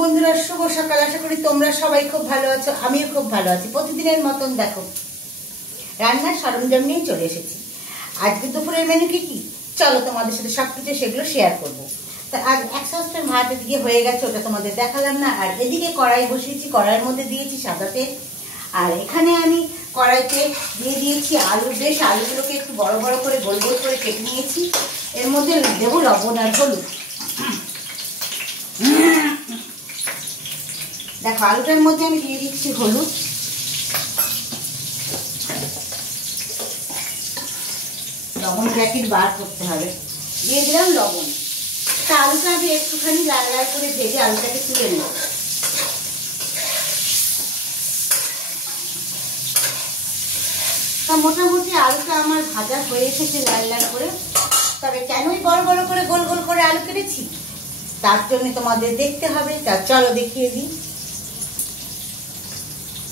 বন্ধুরা, শুভ সকাল। আশা করি তোমরা সবাই খুব ভালো আছো, আমিও খুব ভালো আছি। প্রতিদিনের মতন দেখো রান্নার সরঞ্জাম নিয়ে চলে এসেছি। আজকে দুপুরের মেনু কি চলো তোমাদের সাথে সবকিছু সেগুলো শেয়ার করবো। তা আজ এক সপ্তাহ ভাত এদিকে হয়ে গেছে, ওটা তোমাদের দেখালাম না। আর এদিকে কড়াই বসিয়েছি, কড়াইয়ের মধ্যে দিয়েছি সাদা তেল। আর এখানে আমি কড়াইতে দিয়ে দিয়েছি আলু। বেশ আলুগুলোকে একটু বড় বড় করে গোল গোল করে কেটে নিয়েছি। এর মধ্যে দেবো লবণ আর হলুদ। দেখো আলুটার মধ্যে আমি দিয়ে দিচ্ছি হলুদ, লবণ প্যাকেট বার করতে হবে, দিয়ে দিলাম লবণ। তা আলুটা আমি একটুখানি লাল লাল করে ভেজে আলুটাকে তুলে নেব। তা মোটামুটি আলুটা আমার ভাজা হয়ে এসেছে লাল লাল করে। তবে কেনই বড় বড় করে গোল গোল করে আলু কেটেছি তার জন্য তোমাদের দেখতে হবে। তা চলো দেখিয়ে দিই।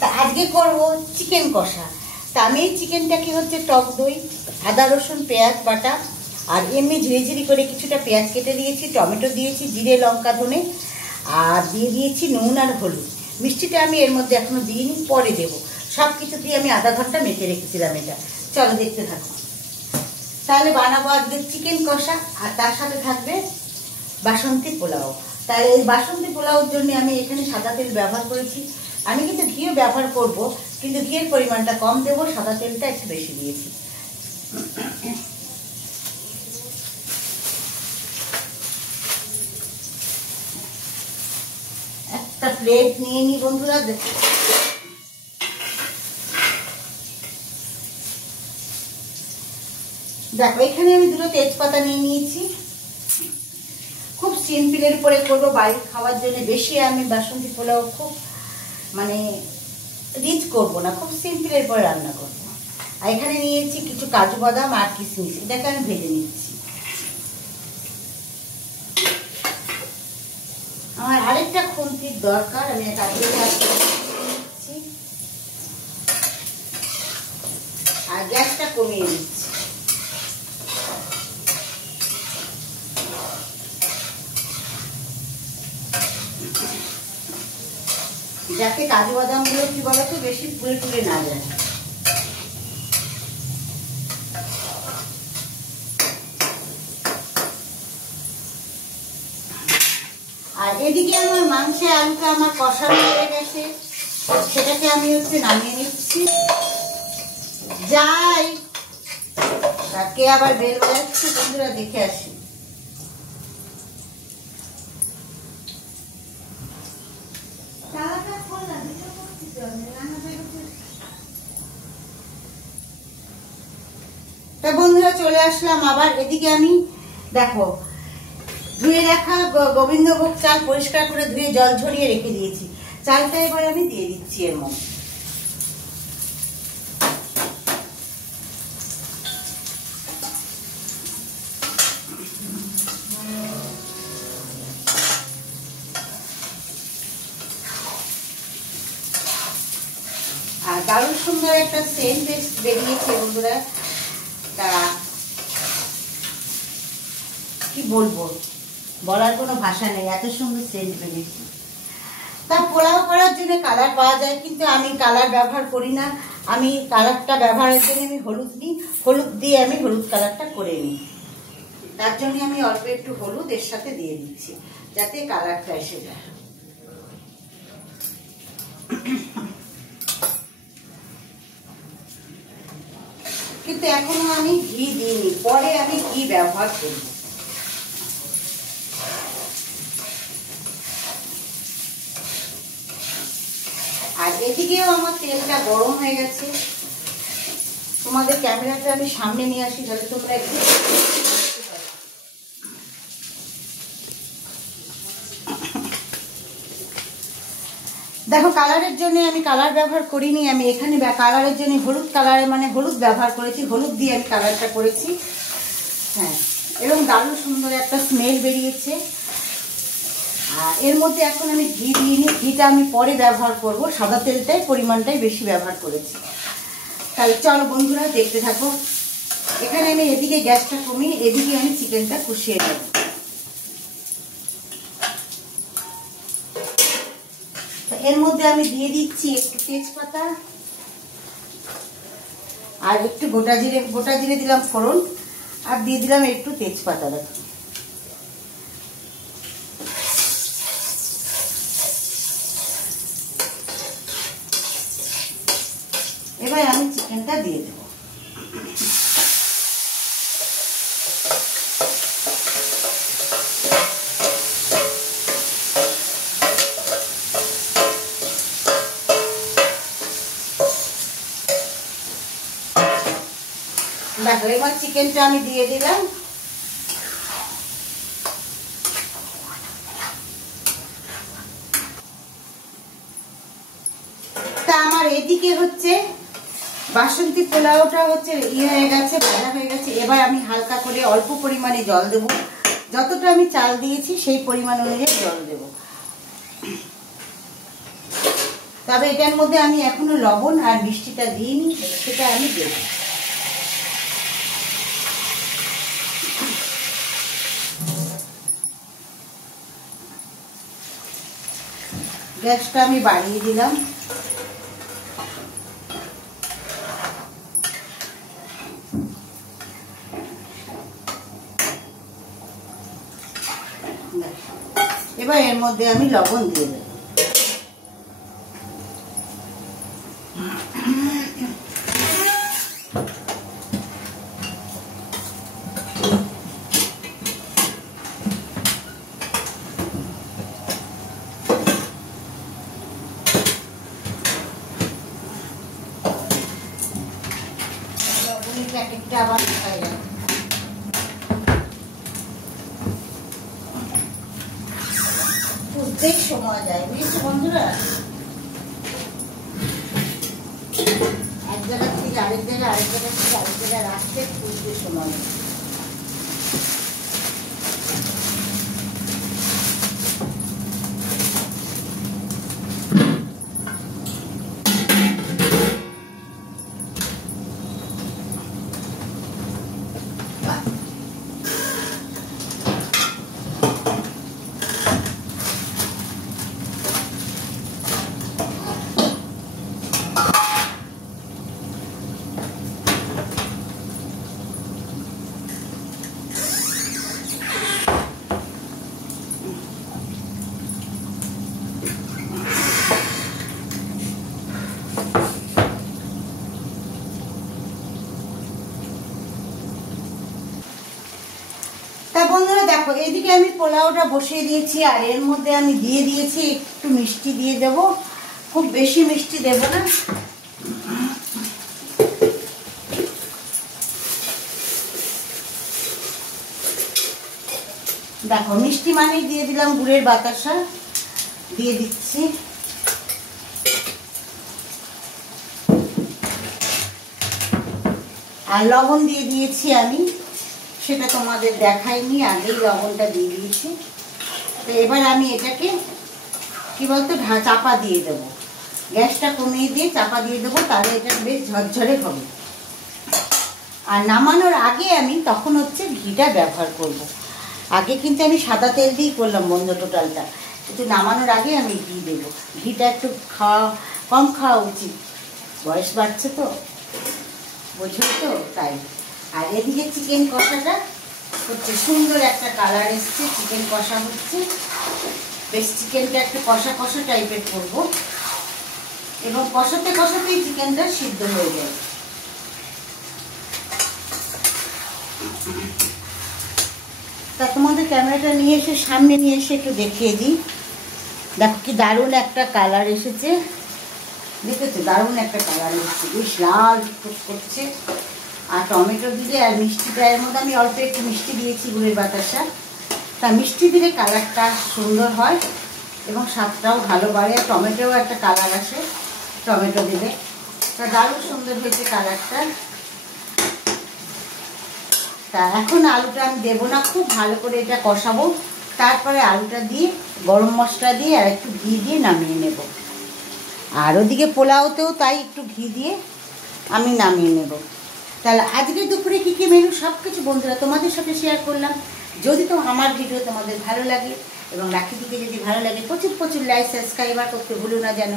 তা আজকে করব চিকেন কষা। তা আমি এই চিকেনটাকে হচ্ছে টক দই, আদা রসুন পেঁয়াজ বাটা, আর এমনি ঝিরি করে কিছুটা পেঁয়াজ কেটে দিয়েছি, টমেটো দিয়েছি, জিরে লঙ্কা ধনে, আর দিয়ে দিয়েছি নুন আর হলুদ। মিষ্টিটা আমি এর মধ্যে এখনো দিইনি, পরে দেবো। সব কিছু দিয়ে আমি আধা ঘন্টা মেখে রেখেছিলাম এটা। চলো দেখতে থাকো। তাহলে বানাবো আজকে চিকেন কষা, আর তার সাথে থাকবে বাসন্তী পোলাও। তাহলে এই বাসন্তী পোলাওর জন্য আমি এখানে সাদা তেল ব্যবহার করেছি। আমি কিন্তু ঘিও ব্যবহার করব, কিন্তু ঘিয়ের পরিমাণটা কম দেবো, সাদা তেলটা একটু বেশি দিয়েছি। একটা প্লেট নিয়ে নিই বন্ধুরা। দেখো এখানে আমি দুটো তেজপাতা নিয়ে নিয়েছি। খুব সিম্পলের উপরে করবো, বাড়ির খাওয়ার জন্য। বেশি আমি বাসন্তী পোলাও খুব রিচ করবো না, খুব সিম্পলের উপরে রান্না করবো। আর এখানে নিয়েছি কিছু কাজু বাদাম আর কিশমিশ, এটাকে আমি ভেজে নিচ্ছি। আমার আরেকটা খুন্তির দরকার, আমি এটা আর গ্যাসটা কমিয়ে দিচ্ছি। যাতে কাজু বাদাম গুলো কি বলতো বেশি পুড়ে পুড়ে না যায়। আর এদিকে আমার মাংসের আলুটা আমার কষা হয়ে গেছে, সেটাকে আমি হচ্ছে নামিয়ে নিচ্ছি। যাই তাকে আবার বেল বাজাচ্ছে, বন্ধুরা দেখে আসি। তা বন্ধুরা চলে আসলাম আবার। এদিকে আমি দেখো ধুয়ে রাখা গোবিন্দভোগ চাল পরিষ্কার করে ধুয়ে জল ঝরিয়ে রেখে দিয়েছি। চালটা এবার আমি দিয়ে দিচ্ছি এর মধ্যে। আর দারুণ সুন্দর একটা সেন্ট বেরিয়েছে বন্ধুরা। তা কি বলবো, বলার কোনো ভাষা নেই, এত সুন্দর সেন্ট বেরিয়েছে। তা পোলাও করার জন্য কালার পাওয়া যায়, কিন্তু আমি কালার ব্যবহার করি না। আমি কালারটা ব্যবহারের জন্য আমি হলুদ নিই, হলুদ দিয়ে আমি হলুদ কালারটা করে নিই। তার জন্য আমি অল্প একটু হলুদ এর সাথে দিয়ে দিচ্ছি, যাতে কালারটা এসে যায়। কিন্তু এখনো আমি ঘি দিইনি, পরে আমি ঘি ব্যবহার করব। আর এদিকেও আমার তেলটা গরম হয়ে গেছে। তোমাদের ক্যামেরাটা আমি সামনে নিয়ে আসি যাতে তোমরা একটু দেখো। কালারের জন্য আমি কালার ব্যবহার করিনি, আমি এখানে কালারের জন্য হলুদ কালার মানে হলুদ ব্যবহার করেছি, হলুদ দিয়ে আমি কালারটা করেছি। হ্যাঁ, এবং দারুণ সুন্দর একটা স্মেল বেরিয়েছে। আর এর মধ্যে এখন আমি ঘি দিইনি, ঘিটা আমি পরে ব্যবহার করব। সাদা তেলটাই পরিমাণটাই বেশি ব্যবহার করেছি। তাহলে চলো বন্ধুরা দেখতে থাকো। এখানে আমি এদিকে গ্যাসটা কমিয়ে এদিকে আমি চিকেনটা কষিয়ে নেব। এর মধ্যে আমি দিয়ে দিচ্ছি একটু তেজপাতা আর একটু গোটা জিরে দিলাম ফোড়ন, আর দিয়ে দিলাম একটু তেজপাতা। দেখো এবার আমি চিকেনটা দিয়ে দেবো। দেখো এবার চিকেনটা আমি দিয়ে দিলাম। তা আমার এদিকে হচ্ছে বাসন্তী পোলাওটা হচ্ছে হয়ে গেছে, ভাজা হয়ে গেছে। এবার আমি হালকা করে অল্প পরিমাণে জল দেব, যতটা আমি চাল দিয়েছি সেই পরিমাণ অনুযায়ী জল দেব। তবে এটার মধ্যে আমি এখনো লবণ আর মিষ্টিটা দিইনি, সেটা আমি দেব। গ্যাসটা আমি বাড়িয়ে দিলাম। এবার এর মধ্যে আমি লবণ দিয়ে দেব। লবণের প্যাকেটটা আবার খাই যাবে। বুঝতেই সময় যায়, বুঝেছো বন্ধুরা? এক জায়গা থেকে আরেক জায়গায়, আরেক জায়গা থেকে আরেক জায়গায় রাখতে বুঝতে সময় যায়। বন্ধুরা দেখো, এদিকে আমি পোলাওটা বসিয়ে দিয়েছি, আর এর মধ্যে আমি দিয়ে দিয়েছি একটু মিষ্টি দিয়ে দেব। খুব বেশি মিষ্টি দেব না। দেখো মিষ্টি মানে দিয়ে দিলাম গুড়ের বাতাসা, দিয়ে দিচ্ছি। আর লবণ দিয়ে দিয়েছি আমি, সেটা তোমাদের দেখাইনি, আগেই লবণটা দিয়ে দিয়েছি। তো এবার আমি এটাকে কি বলতো চাপা দিয়ে দেব, গ্যাসটা কমিয়ে দিয়ে চাপা দিয়ে দেবো, তাহলে এটা বেশ ঝরঝরে হবে। আর নামানোর আগে আমি তখন হচ্ছে ঘিটা ব্যবহার করব। আগে কিন্তু আমি সাদা তেল দিয়েই করলাম বন্ধু টোটালটা, কিন্তু নামানোর আগে আমি ঘি দেবো। ঘিটা একটু কম খাওয়া উচিত, বয়স বাড়ছে তো, বুঝলো তো, তাই। আর এদিকে চিকেন কষাটা হচ্ছে, সুন্দর একটা কালার এসছে, চিকেন কষা হচ্ছে। বেশ চিকেনটা একটু কষা কষা টাইপের করবো, এবং কষাতে কষাতেই চিকেনটা সিদ্ধ হয়ে যায়। তা তোমাদের ক্যামেরাটা নিয়ে এসে সামনে নিয়ে এসে একটু দেখিয়ে দিই। দেখো কি দারুণ একটা কালার এসেছে, দেখেছো? দারুণ একটা কালার এসেছে, বেশ লাল করছে। আর টমেটো দিলে আর মিষ্টিটা, এর মধ্যে আমি অল্প একটু মিষ্টি দিয়েছি, গুড়ের বাতাসা। তা মিষ্টি দিলে কালারটা সুন্দর হয় এবং স্বাদটাও ভালো বাড়ে। আর টমেটোও একটা কালার আসে টমেটো দিলে। তা দারুণ সুন্দর হয়েছে কালারটা। তা এখন আলুটা আমি দেবো না, খুব ভালো করে এটা কষাবো। তারপরে আলুটা দিয়ে গরম মশলা দিয়ে আর একটু ঘি দিয়ে নামিয়ে নেব। আর ওদিকে পোলাওতেও তাই একটু ঘি দিয়ে আমি নামিয়ে নেব। তাহলে আজকে দুপুরে কী কী মেনু সব কিছু বন্ধুরা তোমাদের সাথে শেয়ার করলাম। যদি তো আমার ভিডিও তোমাদের ভালো লাগে এবং রাখিদিকে যদি ভালো লাগে প্রচুর প্রচুর লাইক সাবস্ক্রাইবার করতে ভুলো না যেন।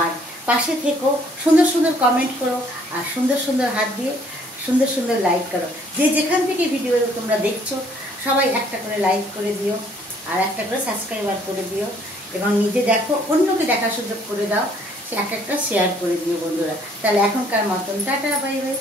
আর পাশে থেকো, সুন্দর সুন্দর কমেন্ট করো, আর সুন্দর সুন্দর হাত দিয়ে সুন্দর সুন্দর লাইক করো। যে যেখান থেকে ভিডিও তোমরা দেখছো সবাই একটা করে লাইক করে দিও, আর একটা করে সাবস্ক্রাইবার করে দিও, এবং নিজে দেখো, অন্যকে দেখার সুযোগ করে দাও, সে একটা শেয়ার করে দিও বন্ধুরা। তাহলে এখনকার মতন টাটা, বাই বাই।